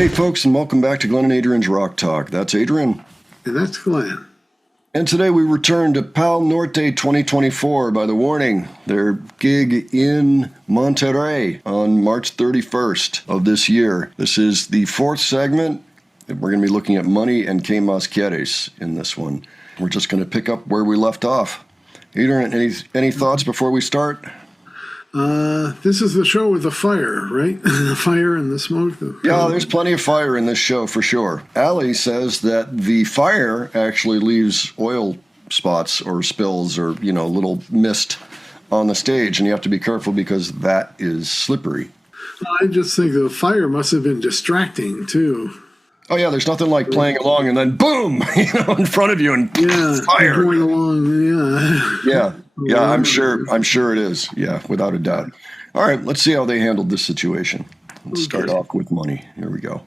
Hey folks, and welcome back to Glenn and Adrian's Rock Talk. That's Adrian. And that's Glenn. And today we return to Pal Norte 2024 by the Warning, their gig in Monterrey on March 31st of this year. This is the fourth segment. We're going to be looking at Money and Qué Más Quieres in this one. We're just going to pick up where we left off. Adrian, any thoughts before we start? This is the show with the fire, right? The fire and the smoke. Yeah, there's plenty of fire in this show for sure. Allie says that the fire actually leaves oil spots or spills or, little mist on the stage, and you have to be careful because that is slippery. I just think the fire must have been distracting, too. Oh, yeah, there's nothing like playing along and then boom, in front of you and fire. Going along, Yeah. Yeah, I'm sure it is. Yeah, without a doubt. All right, let's see how they handled this situation. Let's start off with Money. Here we go.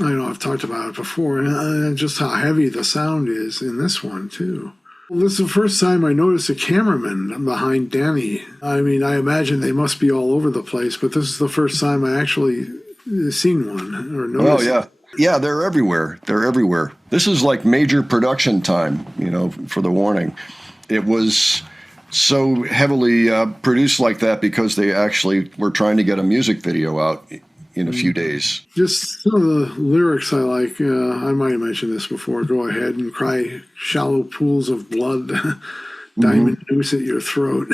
I know I've talked about it before, and just how heavy the sound is in this one, too. This is the first time I noticed a cameraman behind Danny. I mean, I imagine they must be all over the place, but this is the first time I actually seen one or noticed. Oh, yeah. Yeah, they're everywhere. They're everywhere. This is like major production time, for the warning. It was so heavily produced like that because they actually were trying to get a music video out in a few days. Just some of the lyrics I like. I might have mentioned this before. Go ahead and cry shallow pools of blood, diamond noose at your throat.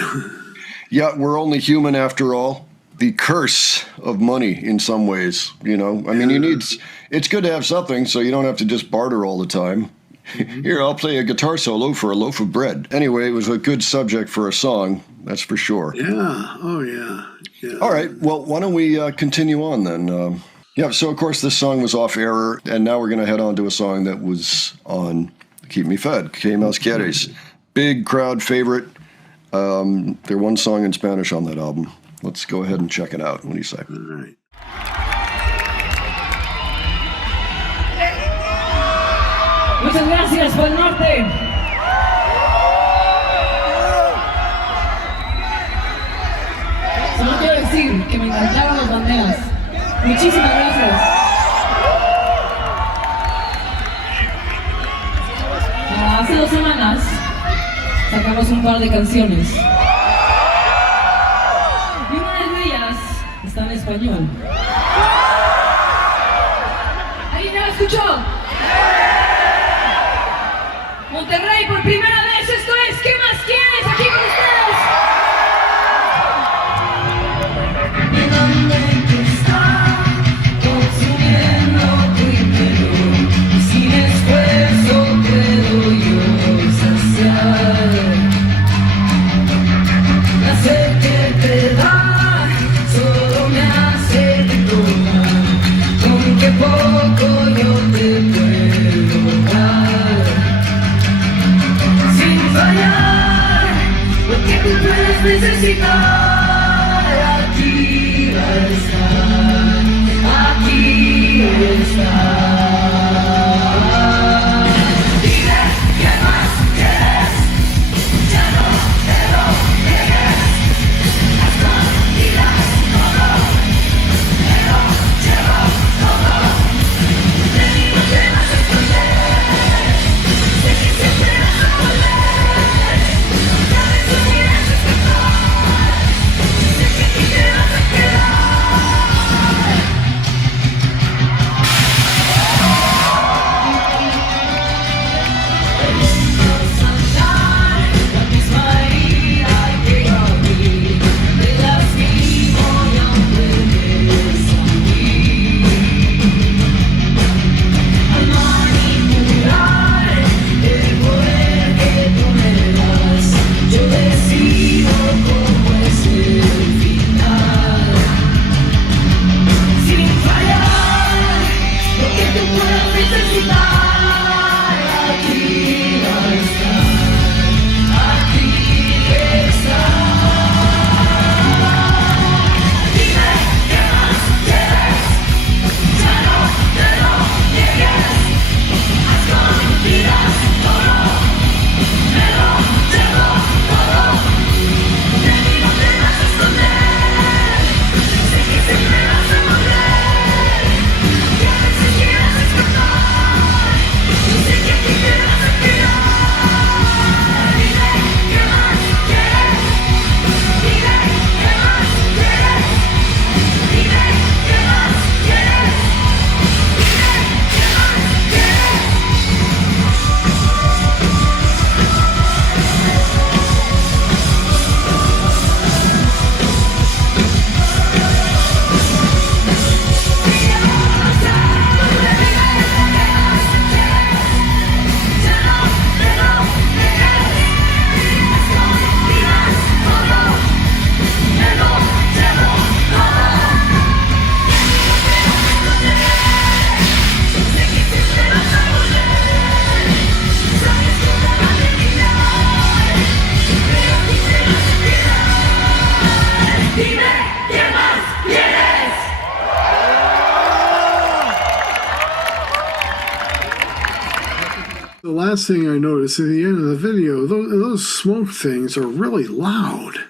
Yeah, we're only human after all. The curse of money in some ways, I mean, it's good to have something so you don't have to just barter all the time. Here, I'll play a guitar solo for a loaf of bread. Anyway, it was a good subject for a song, that's for sure. Yeah, oh yeah. All right, well, why don't we continue on then? So of course this song was off air, and now we're going to head on to a song that was on Keep Me Fed, Qué Más Quieres. Big crowd favorite. They're one song in Spanish on that album. Let's go ahead and check it out. What do you say? All right. Muchas gracias por el norte. Solo quiero decir que me encantaron las banderas. Muchísimas gracias. Hace 2 semanas sacamos un par de canciones. Y una de ellas está en español. ¿Alguien ya la escuchó? Monterrey, por primera vez, esto es ¿Qué más quieres? Aquí con ustedes. ¿Y dónde está consumiendo primero? Y sin esfuerzo puedo yo saciar la sed que te da, solo me hace tomar, con que poco yo te puedo dar. Lo que tú puedes necesitar, aquí va a estar, aquí va a estar. Dime, ¿qué más quieres? Ya no te lo niegues. Escondidas todo, me lo llevo todo. De mí no te vas a esconder, de mí siempre vas a volver. last thing I noticed at the end of the video, those smoke things are really loud.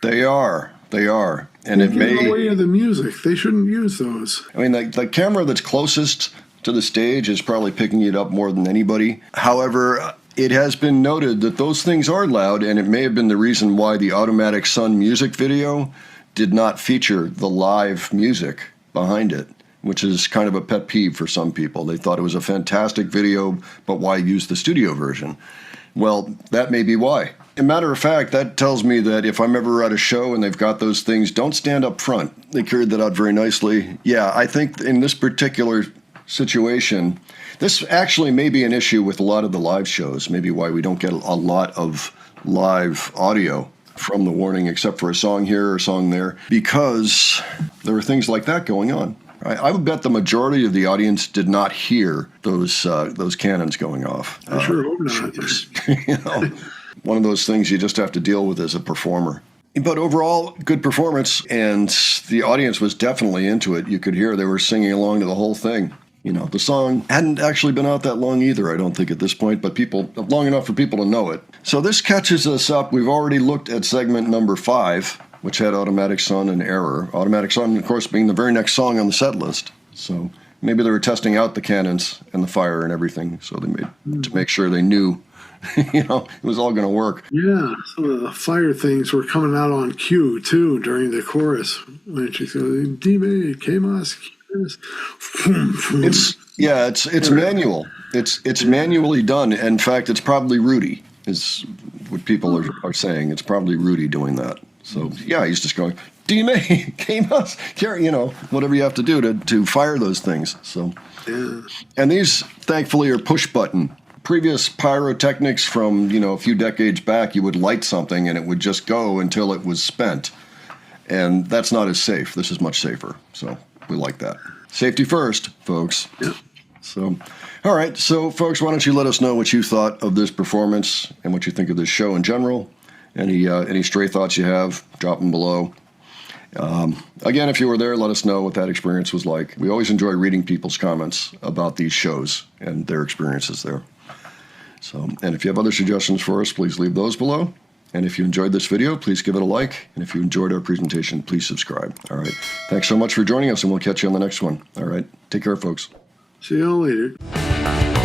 They are. And it Get in the way of the music. They shouldn't use those. I mean, the camera that's closest to the stage is probably picking it up more than anybody. However, it has been noted that those things are loud, and it may have been the reason why the Automatic Sun music video did not feature the live music behind it, which is kind of a pet peeve for some people. They thought it was a fantastic video, but why use the studio version? Well, that may be why. As a matter of fact, that tells me that if I'm ever at a show and they've got those things, don't stand up front. They carried that out very nicely. Yeah, I think in this particular situation, this actually may be an issue with a lot of the live shows, maybe why we don't get a lot of live audio from the warning, except for a song here or a song there, because there are things like that going on. I would bet the majority of the audience did not hear those cannons going off. I sure hope not. You know, one of those things you just have to deal with as a performer. But overall, good performance, and the audience was definitely into it. You could hear they were singing along to the whole thing. You know, the song hadn't actually been out that long either, I don't think, at this point, but long enough for people to know it. So this catches us up. We've already looked at segment number 5, which had Automatic Sun and Error. Automatic Sun, of course, being the very next song on the set list. So maybe they were testing out the cannons and the fire and everything, so they made to make sure they knew, you know, it was all going to work. Yeah, some of the fire things were coming out on cue, too, during the chorus. When she goes, Dime, Qué Más Quieres. It's manual. It's manually done. In fact, it's probably Rudy, is what people are saying. It's probably Rudy doing that. So, yeah, he's just going, Dime, Qué Más Quieres, you know, whatever you have to do to fire those things. So, Yeah. And these, thankfully, are push button. Previous pyrotechnics from, a few decades back, you would light something and it would just go until it was spent. And that's not as safe. This is much safer. So we like that. Safety first, folks. Yep. So, all right. So, folks, why don't you let us know what you thought of this performance and what you think of this show in general. Any stray thoughts you have, drop them below. Again, if you were there, let us know what that experience was like. We always enjoy reading people's comments about these shows and their experiences there. So, and if you have other suggestions for us, please leave those below. And if you enjoyed this video, please give it a like. And if you enjoyed our presentation, please subscribe. All right. Thanks so much for joining us, and we'll catch you on the next one. All right. Take care, folks. See y'all later.